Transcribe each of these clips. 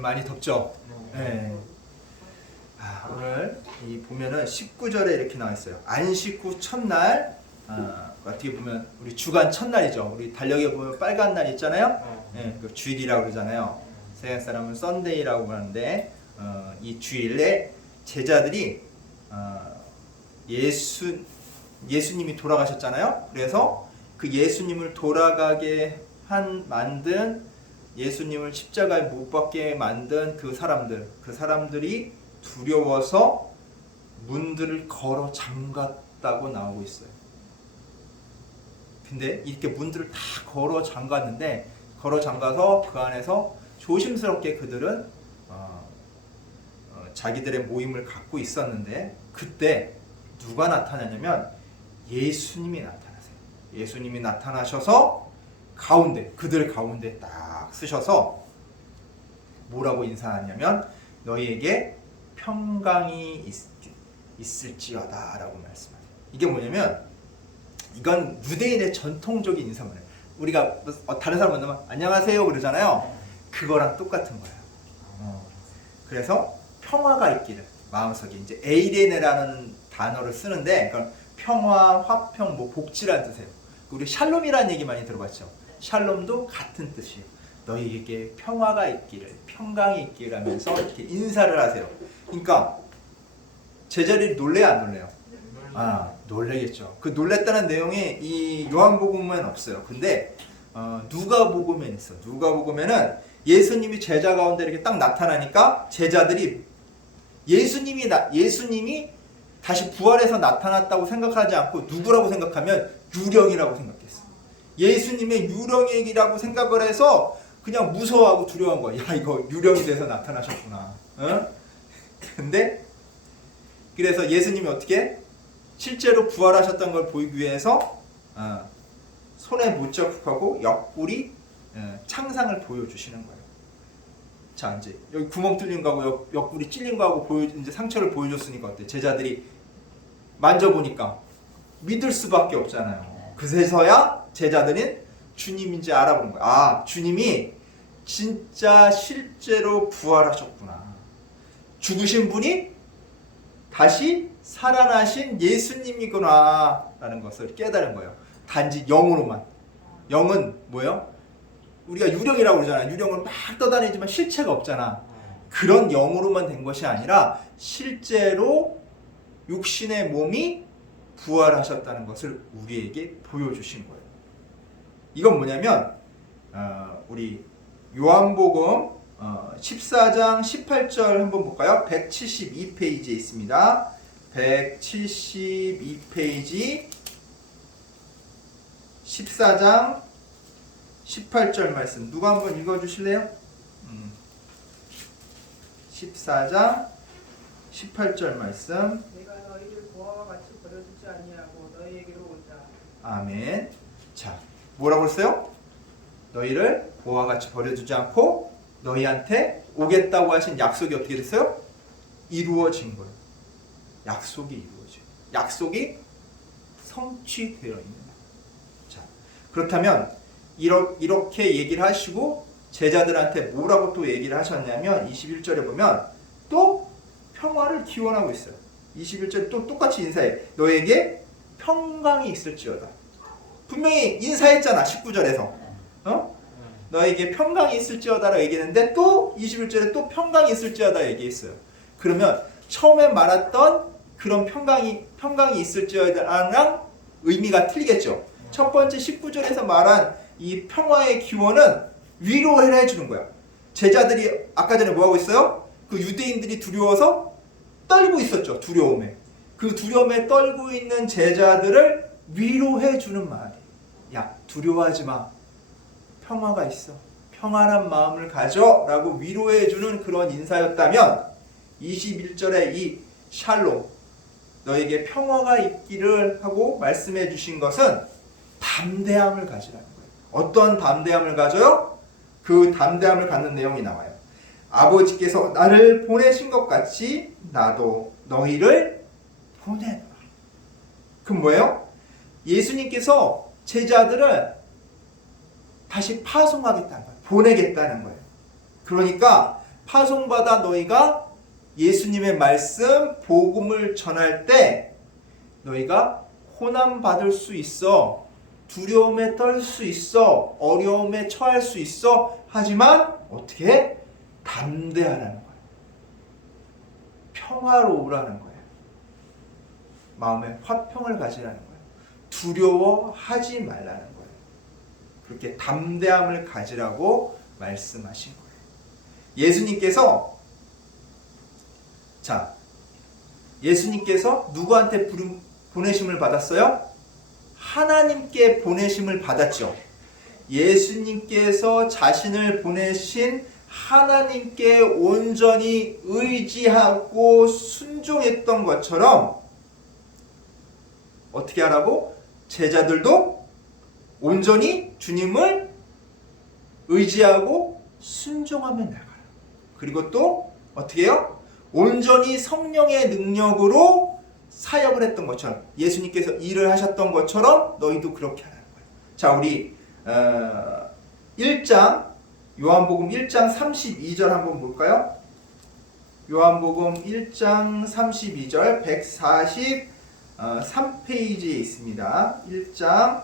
오늘 많이 덥죠? 네. 오늘 이 보면은 19절에 이렇게 나와 있어요. 안식 후 첫날, 어떻게 보면 우리 주간 첫날이죠. 우리 달력에 보면 빨간 날 있잖아요. 네, 그 주일이라고 그러잖아요. 서양 사람은 썬데이라고 하는데 이 주일에 제자들이 예수님이 돌아가셨잖아요. 그래서 그 예수님을 돌아가게 만든 예수님을 십자가에 못 박게 만든 그 사람들이 두려워서 문들을 걸어 잠갔다고 나오고 있어요. 근데 이렇게 문들을 다 걸어 잠가서 그 안에서 조심스럽게 그들은 자기들의 모임을 갖고 있었는데 그때 누가 나타나냐면 예수님이 나타나세요. 예수님이 나타나셔서 그들 가운데 딱 쓰셔서 뭐라고 인사하냐면 너희에게 평강이 있을지어다 라고 말씀하세요. 이게 뭐냐면 이건 유대인의 전통적인 인사말이에요. 우리가 다른 사람 만나면 안녕하세요 그러잖아요. 그거랑 똑같은 거예요. 그래서 평화가 있기를 마음속에 이제 에이레네라는 단어를 쓰는데 그건 평화, 화평, 복지라는 뜻이에요. 우리 샬롬이라는 얘기 많이 들어봤죠. 샬롬도 같은 뜻이에요. 너희에게 평화가 있기를, 평강이 있기를 하면서 이렇게 인사를 하세요. 그러니까 제자들이 놀래요, 안 놀래요? 놀래겠죠. 그 놀랬다는 내용이 이 요한복음에는 없어요. 근데 누가복음에 있어. 누가복음에는 예수님이 제자 가운데 이렇게 딱 나타나니까 제자들이 예수님이 다시 부활해서 나타났다고 생각하지 않고 누구라고 생각하면 유령이라고 생각했어. 예수님의 유령이라고 생각을 해서 그냥 무서워하고 두려워한 거야. 야, 이거 유령이 돼서 나타나셨구나. 근데 그래서 예수님이 어떻게 실제로 부활하셨던 걸 보이기 위해서 손에 못자국하고 옆구리 창상을 보여주시는 거예요. 자, 이제 여기 구멍 뚫린 거하고 옆구리 찔린 거하고 이제 상처를 보여줬으니까 어때? 제자들이 만져보니까 믿을 수밖에 없잖아요. 그래서야 제자들은 주님인지 알아보는 거야. 주님이 진짜 실제로 부활하셨구나. 죽으신 분이 다시 살아나신 예수님이구나 라는 것을 깨달은 거예요. 단지 영으로만. 영은 뭐예요? 우리가 유령이라고 그러잖아요. 유령은 막 떠다니지만 실체가 없잖아. 그런 영으로만 된 것이 아니라 실제로 육신의 몸이 부활하셨다는 것을 우리에게 보여주신 거예요. 이건 뭐냐면 우리 요한복음 14장 18절 한번 볼까요? 172페이지에 있습니다. 172페이지 14장 18절 말씀 누가 한번 읽어주실래요? 14장 18절 말씀. 내가 너희를 보아와 같이 버려두지 아니하고 너희에게로 온다. 아멘. 자, 뭐라고 했어요? 너희를 보아와 같이 버려두지 않고 너희한테 오겠다고 하신 약속이 어떻게 됐어요? 이루어진 거예요. 약속이 이루어져요. 약속이 성취되어 있는 거예요. 자, 그렇다면 이렇게 얘기를 하시고 제자들한테 뭐라고 또 얘기를 하셨냐면 21절에 보면 또 평화를 기원하고 있어요. 21절에 또 똑같이 인사해. 너에게 평강이 있을지어다. 분명히 인사했잖아. 19절에서. 너에게 평강이 있을지어다라고 얘기했는데 또 21절에 또 평강이 있을지어다 얘기했어요. 그러면 처음에 말했던 그런 평강이 있을지어다랑 의미가 틀리겠죠. 첫 번째 19절에서 말한 이 평화의 기원은 위로를 해주는 거야. 제자들이 아까 전에 뭐하고 있어요? 그 유대인들이 두려워서 떨고 있었죠. 두려움에. 그 두려움에 떨고 있는 제자들을 위로해주는 말이에요. 야, 두려워하지 마. 평화가 있어. 평안한 마음을 가져 라고 위로해주는 그런 인사였다면 21절에 이 샬롬 너에게 평화가 있기를 하고 말씀해 주신 것은 담대함을 가지라는 거예요. 어떤 담대함을 가져요? 그 담대함을 갖는 내용이 나와요. 아버지께서 나를 보내신 것 같이 나도 너희를 보내노라. 그럼 뭐예요? 예수님께서 제자들을 다시 파송하겠다는 거예요. 보내겠다는 거예요. 그러니까 파송받아 너희가 예수님의 말씀, 복음을 전할 때 너희가 호남 받을 수 있어. 두려움에 떨 수 있어. 어려움에 처할 수 있어. 하지만 어떻게 해? 담대하라는 거예요. 평화로우라는 거예요. 마음에 화평을 가지라는 거예요. 두려워하지 말라는 거예요. 그렇게 담대함을 가지라고 말씀하신 거예요. 예수님께서 누구한테 보내심을 받았어요? 하나님께 보내심을 받았죠. 예수님께서 자신을 보내신 하나님께 온전히 의지하고 순종했던 것처럼 어떻게 하라고? 제자들도 온전히 주님을 의지하고 순종하면 나가요. 그리고 또 어떻게 해요? 온전히 성령의 능력으로 사역을 했던 것처럼 예수님께서 일을 하셨던 것처럼 너희도 그렇게 하라는 거예요. 자, 우리 1장 요한복음 1장 32절 한번 볼까요? 요한복음 1장 32절 143페이지에 있습니다. 1장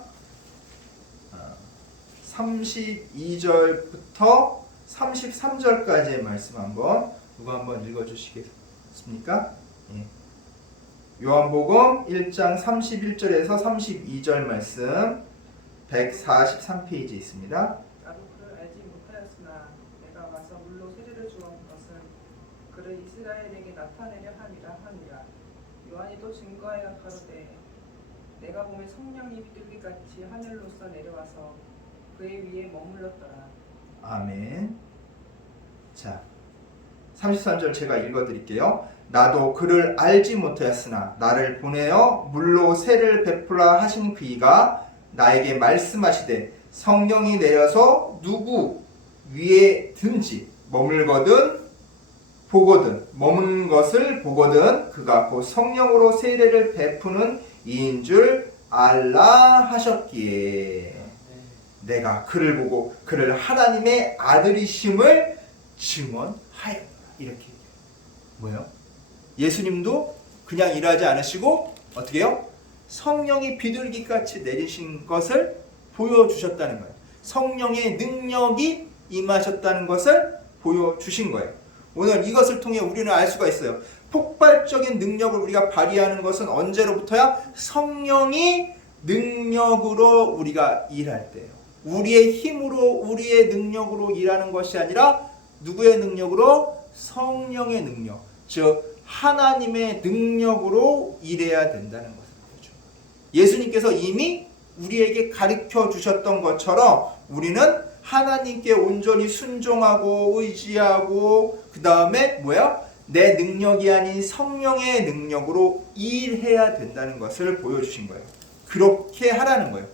32절부터 33절까지의 말씀 누가 한번 읽어주시겠습니까? 예. 요한복음 1장 31절에서 32절 말씀 143페이지에 있습니다. 나도 그를 알지 못하였으나 내가 와서 물로 세례를 주었던 것은 그를 이스라엘에게 나타내려 함이라. 요한이 또 증거하여 가로되 내가 보면 성령이 비둘기같이 하늘로서 내려와서 그의 위에 머물렀더라. 아멘. 자, 33절 제가 읽어드릴게요. 나도 그를 알지 못하였으나 나를 보내어 물로 세를 베풀라 하신 그이가 나에게 말씀하시되 성령이 내려서 누구 위에든지 머물거든 머문 것을 보거든 그가 곧 성령으로 세례를 베푸는 이인 줄 알라 하셨기에 내가 그를 보고 그를 하나님의 아들이심을 증언하였다. 이렇게 얘기해요. 뭐예요? 예수님도 그냥 일하지 않으시고 어떻게 해요? 성령이 비둘기같이 내리신 것을 보여주셨다는 거예요. 성령의 능력이 임하셨다는 것을 보여주신 거예요. 오늘 이것을 통해 우리는 알 수가 있어요. 폭발적인 능력을 우리가 발휘하는 것은 언제로부터야? 성령이 능력으로 우리가 일할 때예요. 우리의 힘으로 우리의 능력으로 일하는 것이 아니라 누구의 능력으로? 성령의 능력, 즉 하나님의 능력으로 일해야 된다는 것을 보여줍니다. 예수님께서 이미 우리에게 가르쳐 주셨던 것처럼 우리는 하나님께 온전히 순종하고 의지하고 그 다음에 내 능력이 아닌 성령의 능력으로 일해야 된다는 것을 보여주신 거예요. 그렇게 하라는 거예요.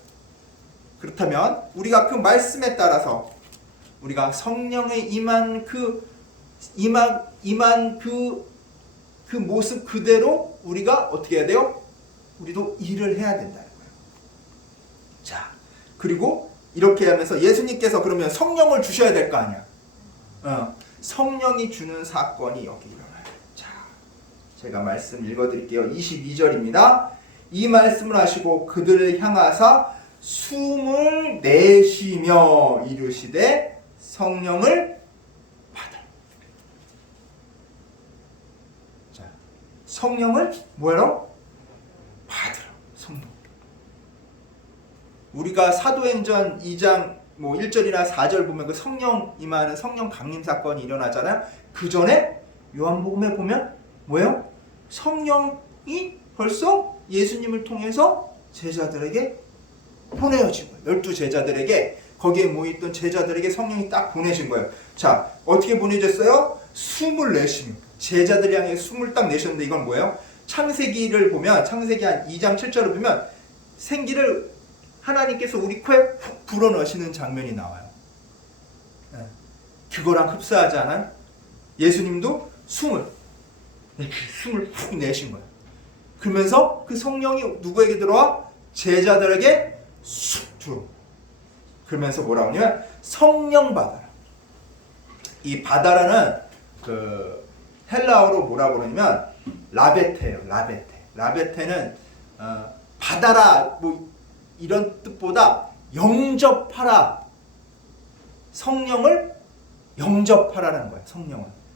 그렇다면 우리가 그 말씀에 따라서 우리가 성령의 임한 그 모습 그대로 우리가 어떻게 해야 돼요? 우리도 일을 해야 된다는 거예요. 자, 그리고 이렇게 하면서 예수님께서 그러면 성령을 주셔야 될 거 아니야. 성령이 주는 사건이 여기 일어나요. 자, 제가 말씀 읽어드릴게요. 22절입니다. 이 말씀을 하시고 그들을 향하사 숨을 내쉬며 이르시되 성령을 받으라. 자, 성령을 뭐하러? 받으라. 성령. 우리가 사도행전 2장 1절이나 4절 보면 그 성령 임하는 성령 강림 사건이 일어나잖아요. 그 전에 요한복음에 보면 뭐예요? 성령이 벌써 예수님을 통해서 제자들에게 보내어진 거예요. 12제자들에게 거기에 모여있던 제자들에게 성령이 딱 보내신 거예요. 자, 어떻게 보내졌어요? 숨을 내쉬며 제자들 향해 숨을 딱 내셨는데 이건 뭐예요? 창세기를 보면 창세기 한 2장 7절을 보면 생기를 하나님께서 우리 코에 훅 불어넣으시는 장면이 나와요. 그거랑 흡사하지 않아요? 예수님도 숨을 훅 내신 거예요. 그러면서 그 성령이 누구에게 들어와? 제자들에게 쑥 들어. 그러면서 뭐라고 하냐면 성령 받아라. 이 받아라는 그 헬라어로 뭐라고 그러냐면 라베테예요. 라베테는 받아라 뭐 이런 뜻보다 영접하라. 성령을 영접하라는 거예요.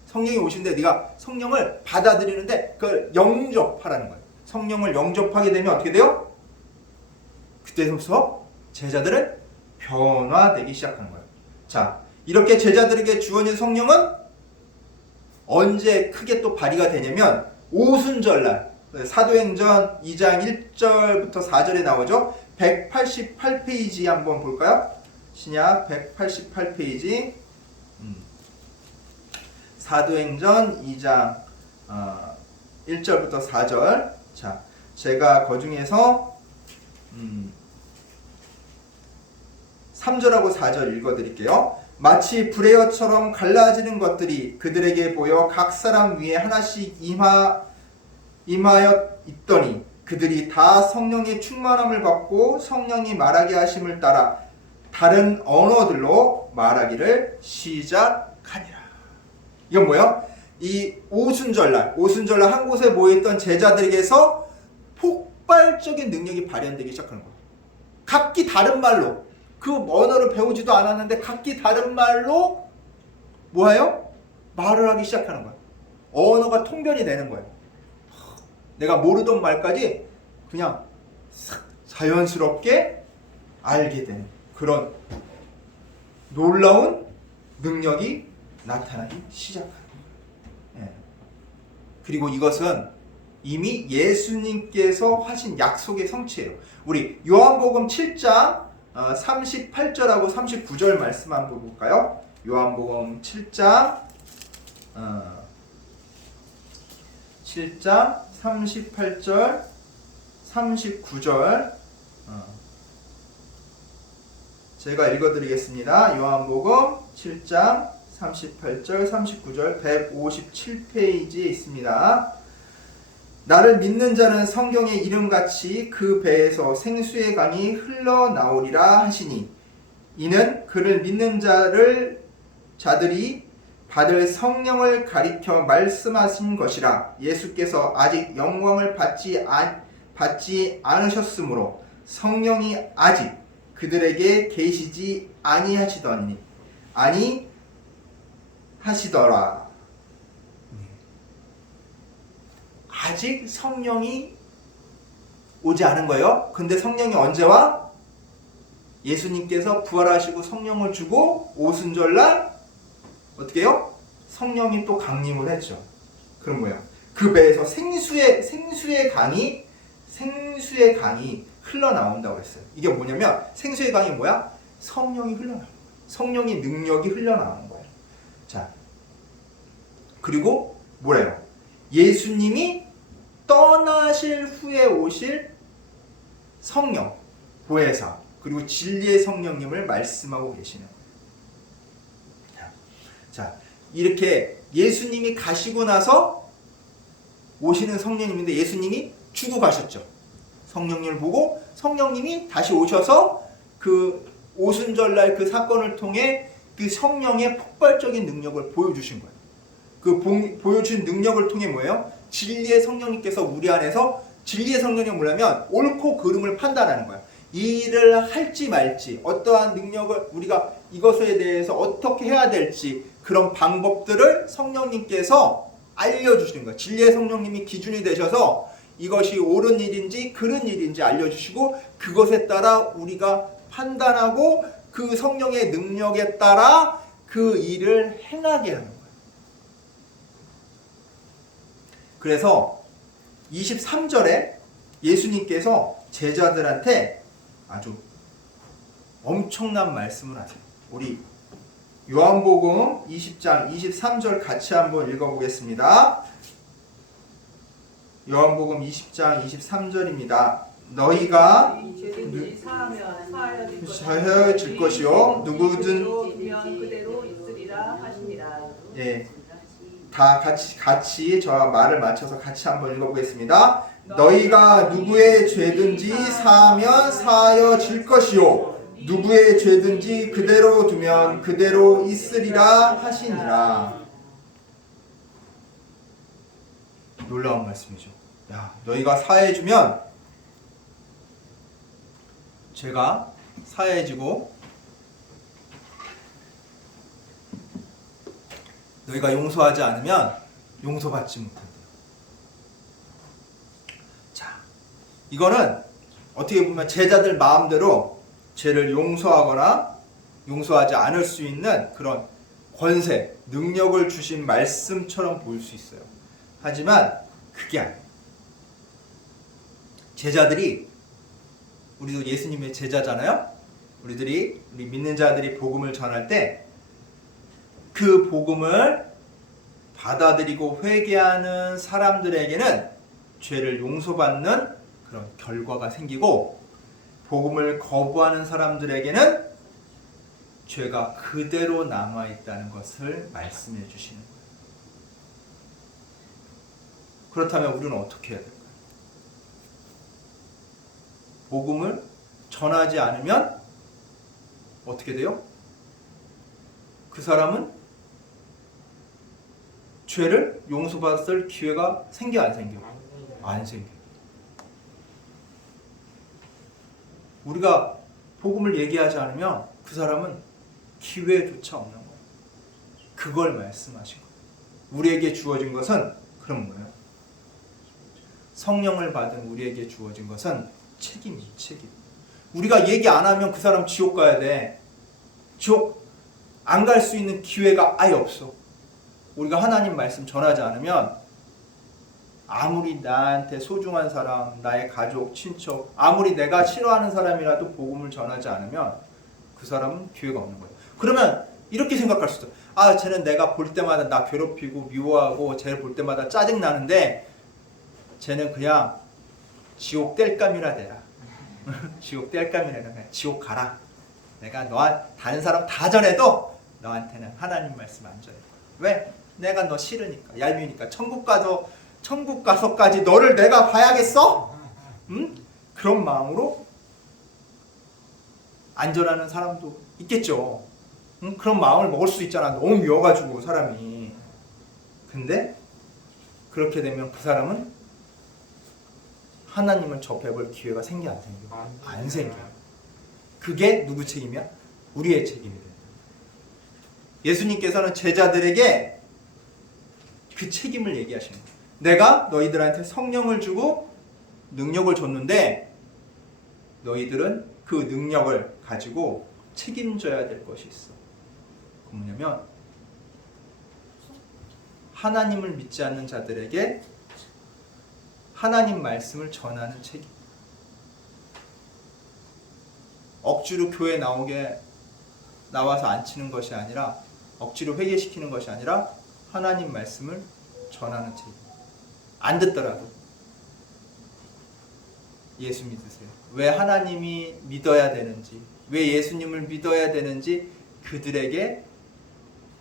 성령이 오신데 네가 성령을 받아들이는데 그걸 영접하라는 거예요. 성령을 영접하게 되면 어떻게 돼요? 그때부터 제자들은 변화되기 시작하는 거예요. 자, 이렇게 제자들에게 주어진 성령은 언제 크게 또 발휘가 되냐면 오순절날, 사도행전 2장 1절부터 4절에 나오죠. 188페이지 한번 볼까요? 신약 188페이지 사도행전 2장 1절부터 4절. 자, 제가 그 중에서 3절하고 4절 읽어드릴게요. 마치 불의어처럼 갈라지는 것들이 그들에게 보여 각 사람 위에 하나씩 임하여 있더니 그들이 다 성령의 충만함을 받고 성령이 말하게 하심을 따라 다른 언어들로 말하기를 시작하니라. 이건 뭐예요? 이 오순절날 한 곳에 모여있던 제자들에게서 폭발적인 능력이 발현되기 시작하는 거예요. 각기 다른 말로, 그 언어를 배우지도 않았는데 각기 다른 말로 뭐예요? 말을 하기 시작하는 거예요. 언어가 통변이 되는 거예요. 내가 모르던 말까지 그냥 자연스럽게 알게 되는 그런 놀라운 능력이 나타나기 시작하는 거예요. 그리고 이것은 이미 예수님께서 하신 약속의 성취예요. 우리 요한복음 7장 38절하고 39절 말씀 한번 볼까요? 요한복음 7장 38절 39절 제가 읽어드리겠습니다. 요한복음 7장 38절 39절 157페이지에 있습니다. 나를 믿는 자는 성경의 이름같이 그 배에서 생수의 강이 흘러나오리라 하시니 이는 그를 믿는 자들이 받을 성령을 가리켜 말씀하신 것이라. 예수께서 아직 영광을 받지 않으셨으므로 성령이 아직 그들에게 계시지 아니하시더라. 아직 성령이 오지 않은 거예요. 근데 성령이 언제 와? 예수님께서 부활하시고 성령을 주고 오순절날 어떻게 해요? 성령이 또 강림을 했죠. 그럼 뭐예요? 그 배에서 생수의 강이 흘러나온다고 했어요. 이게 뭐냐면 생수의 강이 뭐야? 성령이 흘러나오는 거예요. 성령의 능력이 흘러나오는 거예요. 자, 그리고 뭐래요? 예수님이 떠나실 후에 오실 성령, 보혜사, 그리고 진리의 성령님을 말씀하고 계시는 거예요. 자, 이렇게 예수님이 가시고 나서 오시는 성령님인데 예수님이 주고 가셨죠. 성령님을 보고 성령님이 다시 오셔서 그 오순절날 그 사건을 통해 그 성령의 폭발적인 능력을 보여주신 거예요. 그 보여준 능력을 통해 뭐예요? 진리의 성령님께서 우리 안에서, 진리의 성령이 뭐냐면 옳고 그름을 판단하는 거예요. 이 일을 할지 말지, 어떠한 능력을 우리가 이것에 대해서 어떻게 해야 될지 그런 방법들을 성령님께서 알려주시는 거예요. 진리의 성령님이 기준이 되셔서 이것이 옳은 일인지 그른 일인지 알려주시고 그것에 따라 우리가 판단하고 그 성령의 능력에 따라 그 일을 행하게 하는 거예요. 그래서 23절에 예수님께서 제자들한테 아주 엄청난 말씀을 하세요. 우리 요한복음 20장 23절 같이 한번 읽어보겠습니다. 요한복음 20장 23절입니다. 너희가 사하여질 것이요 누구든 그대로 있으리라 하시니라. 예, 다 같이 저와 말을 맞춰서 같이 한번 읽어보겠습니다. 너희가 누구의 죄든지 사하면 사하여질 것이요 누구의 죄든지 그대로 두면 그대로 있으리라 하시니라. 놀라운 말씀이죠. 야, 너희가 사해주면 죄가 사해지고 너희가 용서하지 않으면 용서받지 못한다. 자, 이거는 어떻게 보면 제자들 마음대로 죄를 용서하거나 용서하지 않을 수 있는 그런 권세, 능력을 주신 말씀처럼 보일 수 있어요. 하지만 그게 아니에요. 제자들이, 우리도 예수님의 제자잖아요. 우리 믿는 자들이 복음을 전할 때 그 복음을 받아들이고 회개하는 사람들에게는 죄를 용서받는 그런 결과가 생기고, 복음을 거부하는 사람들에게는 죄가 그대로 남아있다는 것을 말씀해 주시는 거예요. 그렇다면 우리는 어떻게 해야 될까요? 복음을 전하지 않으면 어떻게 돼요? 그 사람은 죄를 용서받을 기회가 생겨 안 생겨? 안 생겨. 우리가 복음을 얘기하지 않으면 그 사람은 기회조차 없는 거예요. 그걸 말씀하신 거예요. 우리에게 주어진 것은 그런 거예요. 성령을 받은 우리에게 주어진 것은 책임이에요. 책임. 우리가 얘기 안 하면 그 사람 지옥 가야 돼. 지옥 안 갈 수 있는 기회가 아예 없어. 우리가 하나님 말씀 전하지 않으면 아무리 나한테 소중한 사람, 나의 가족, 친척, 아무리 내가 싫어하는 사람이라도 복음을 전하지 않으면 그 사람은 기회가 없는 거예요. 그러면 이렇게 생각할 수 있어요. 아, 쟤는 내가 볼 때마다 나 괴롭히고 미워하고 쟤를 볼 때마다 짜증나는데 쟤는 그냥 지옥 땔감이라 되라. 지옥 땔감이라 그냥 지옥 가라. 내가 다른 사람 다 전해도 너한테는 하나님 말씀 안 전해. 왜? 내가 너 싫으니까, 얄미우니까. 천국 가서까지 너를 내가 봐야겠어? 응? 그런 마음으로 안 전하는 사람도 있겠죠. 응? 그런 마음을 먹을 수 있잖아. 너무 미워가지고 사람이. 근데 그렇게 되면 그 사람은 하나님을 접해볼 기회가 생겨 안 생겨? 안 생겨요. 그게 누구 책임이야? 우리의 책임이 돼요. 예수님께서는 제자들에게 그 책임을 얘기하시는 거예요. 내가 너희들한테 성령을 주고 능력을 줬는데 너희들은 그 능력을 가지고 책임져야 될 것이 있어. 그 뭐냐면 하나님을 믿지 않는 자들에게 하나님 말씀을 전하는 책임. 억지로 교회 나와서 앉히는 것이 아니라, 억지로 회개시키는 것이 아니라 하나님 말씀을 전하는 책임. 안 듣더라도 예수 믿으세요. 왜 하나님이 믿어야 되는지, 왜 예수님을 믿어야 되는지 그들에게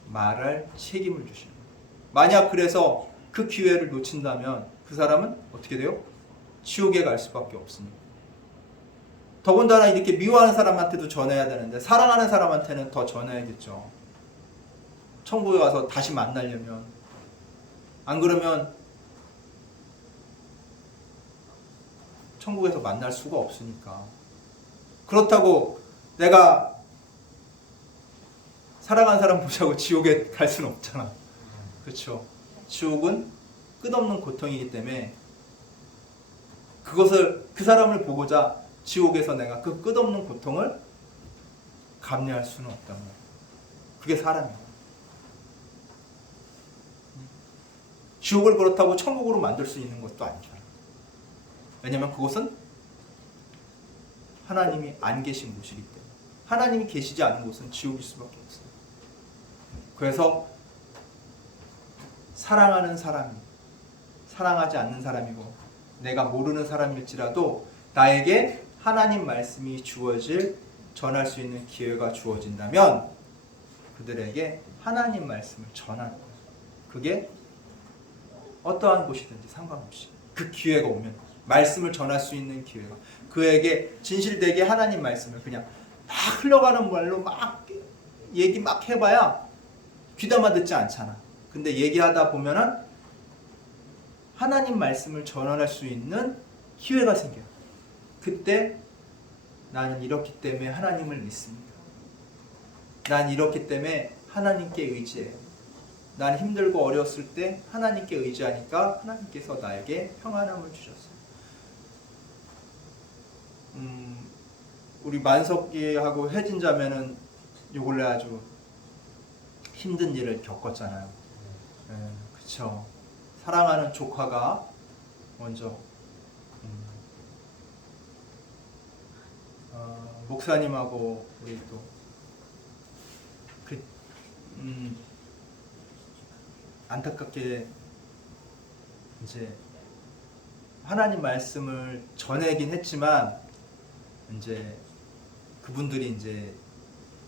말할 책임을 주시는 거예요. 만약 그래서 그 기회를 놓친다면 그 사람은 어떻게 돼요? 지옥에 갈 수밖에 없습니다. 더군다나 이렇게 미워하는 사람한테도 전해야 되는데 사랑하는 사람한테는 더 전해야겠죠. 천국에 가서 다시 만나려면. 안 그러면 천국에서 만날 수가 없으니까. 그렇다고 내가 사랑하는 사람 보자고 지옥에 갈 수는 없잖아. 그렇죠? 지옥은 끝없는 고통이기 때문에 그 사람을 보고자 지옥에서 내가 그 끝없는 고통을 감내할 수는 없단 말이야. 그게 사람이야. 지옥을 그렇다고 천국으로 만들 수 있는 것도 아니잖아. 왜냐면 그곳은 하나님이 안 계신 곳이기 때문에. 하나님이 계시지 않은 곳은 지옥일 수밖에 없어요. 그래서 사랑하는 사람이 사랑하지 않는 사람이고 내가 모르는 사람일지라도 나에게 하나님 말씀이 주어질, 전할 수 있는 기회가 주어진다면 그들에게 하나님 말씀을 전하는 거예요. 그게 어떠한 곳이든지 상관없이 그 기회가 오면 말씀을 전할 수 있는 기회가, 그에게 진실되게 하나님 말씀을 그냥 막 흘러가는 말로 막 얘기 막 해봐야 귀담아 듣지 않잖아. 근데 얘기하다 보면은 하나님 말씀을 전할 수 있는 기회가 생겨요. 그때 나는 이렇기 때문에 하나님을 믿습니다. 난 이렇기 때문에 하나님께 의지해요. 난 힘들고 어려웠을 때 하나님께 의지하니까 하나님께서 나에게 평안함을 주셨어요. 우리 만석이하고 혜진 자매는 요 근래 아주 힘든 일을 겪었잖아요. 그쵸. 사랑하는 조카가 먼저 목사님하고 우리 또 안타깝게 이제 하나님 말씀을 전하긴 했지만 이제 그분들이 이제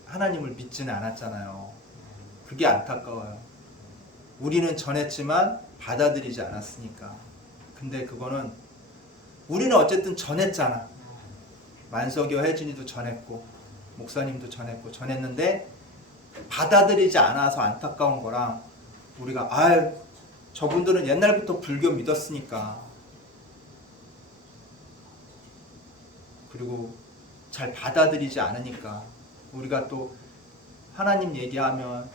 하나님을 믿지는 않았잖아요. 그게 안타까워요. 우리는 전했지만 받아들이지 않았으니까. 근데 그거는 우리는 어쨌든 전했잖아. 만석이와 혜진이도 전했고 목사님도 전했는데 받아들이지 않아서 안타까운 거랑 우리가 저분들은 옛날부터 불교 믿었으니까 그리고 잘 받아들이지 않으니까 우리가 또 하나님 얘기하면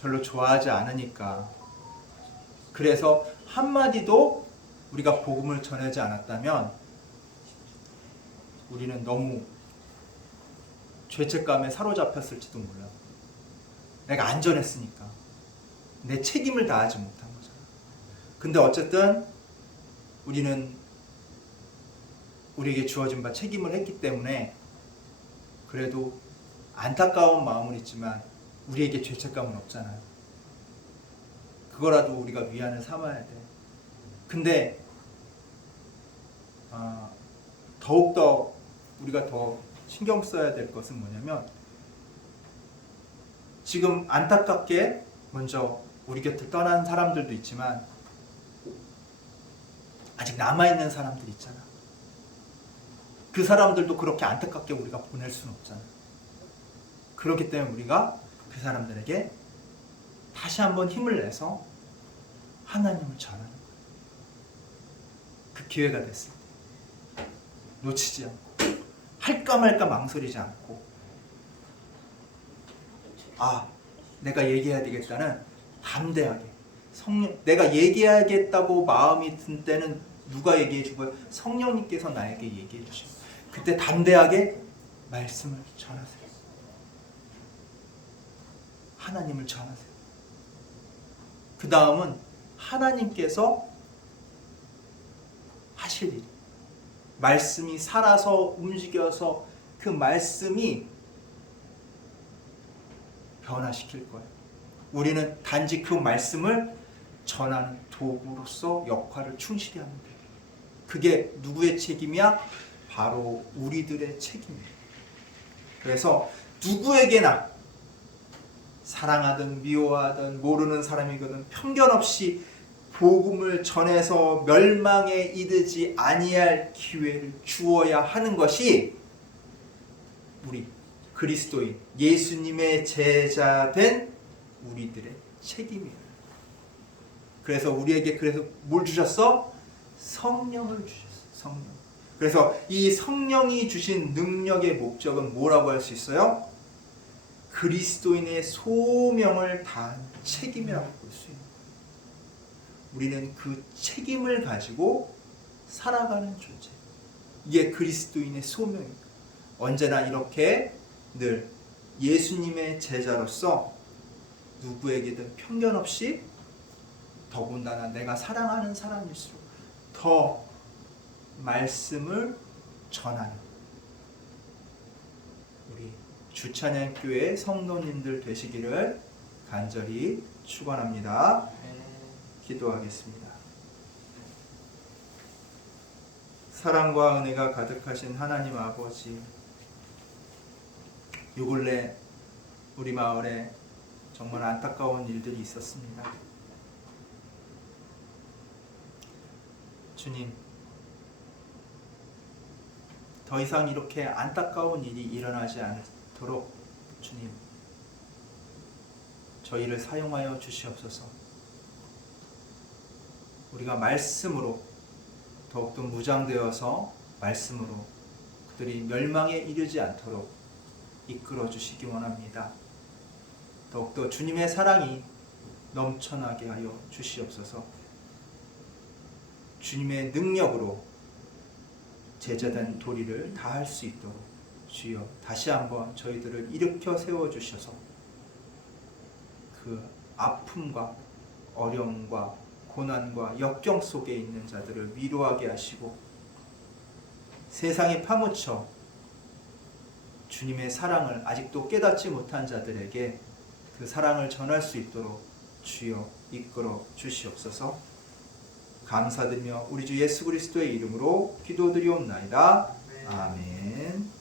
별로 좋아하지 않으니까 그래서 한마디도 우리가 복음을 전하지 않았다면 우리는 너무 죄책감에 사로잡혔을지도 몰라. 내가 안 전했으니까 내 책임을 다하지 못한 거잖아. 근데 어쨌든 우리는 우리에게 주어진 바 책임을 했기 때문에 그래도 안타까운 마음은 있지만 우리에게 죄책감은 없잖아요. 그거라도 우리가 위안을 삼아야 돼. 근데 더욱더 우리가 더 신경 써야 될 것은 뭐냐면 지금 안타깝게 먼저 우리 곁을 떠난 사람들도 있지만 아직 남아있는 사람들 있잖아. 그 사람들도 그렇게 안타깝게 우리가 보낼 수는 없잖아. 그렇기 때문에 우리가 그 사람들에게 다시 한번 힘을 내서 하나님을 전하는 거예요. 그 기회가 됐을 때 놓치지 않고 할까 말까 망설이지 않고 내가 얘기해야 되겠다는 담대하게 성령 내가 얘기해야겠다고 마음이 든 때는 누가 얘기해 주고요? 성령님께서 나에게 얘기해 주시고 그때 담대하게 말씀을 전하세요. 하나님을 전하세요. 그 다음은 하나님께서 하실 일 말씀이 살아서 움직여서 그 말씀이 변화시킬 거예요. 우리는 단지 그 말씀을 전하는 도구로서 역할을 충실히 하면 돼요. 그게 누구의 책임이야? 바로 우리들의 책임이에요. 그래서 누구에게나 사랑하든 미워하든 모르는 사람이거든 편견 없이 복음을 전해서 멸망에 이르지 아니할 기회를 주어야 하는 것이 우리 그리스도인 예수님의 제자된 우리들의 책임이에요. 그래서 우리에게 그래서 뭘 주셨어? 성령을 주셨어. 성령. 그래서 이 성령이 주신 능력의 목적은 뭐라고 할 수 있어요? 그리스도인의 소명을 다한 책임이라고 볼 수 있는 거예요. 우리는 그 책임을 가지고 살아가는 존재. 이게 그리스도인의 소명입니다. 언제나 이렇게 늘 예수님의 제자로서 누구에게든 편견 없이 더군다나 내가 사랑하는 사람일수록 더 말씀을 전하는 우리 주찬양교회 성도님들 되시기를 간절히 축원합니다. 기도하겠습니다. 사랑과 은혜가 가득하신 하나님 아버지, 요 근래 우리 마을에 정말 안타까운 일들이 있었습니다. 주님, 더 이상 이렇게 안타까운 일이 일어나지 않도록 주님, 저희를 사용하여 주시옵소서. 우리가 말씀으로 더욱더 무장되어서 말씀으로 그들이 멸망에 이르지 않도록 이끌어 주시기 원합니다. 더욱더 주님의 사랑이 넘쳐나게 하여 주시옵소서. 주님의 능력으로 제자된 도리를 다할 수 있도록 주여 다시 한번 저희들을 일으켜 세워주셔서 그 아픔과 어려움과 고난과 역경 속에 있는 자들을 위로하게 하시고 세상에 파묻혀 주님의 사랑을 아직도 깨닫지 못한 자들에게 그 사랑을 전할 수 있도록 주여 이끌어 주시옵소서. 감사드리며 우리 주 예수 그리스도의 이름으로 기도드리옵나이다. 아멘.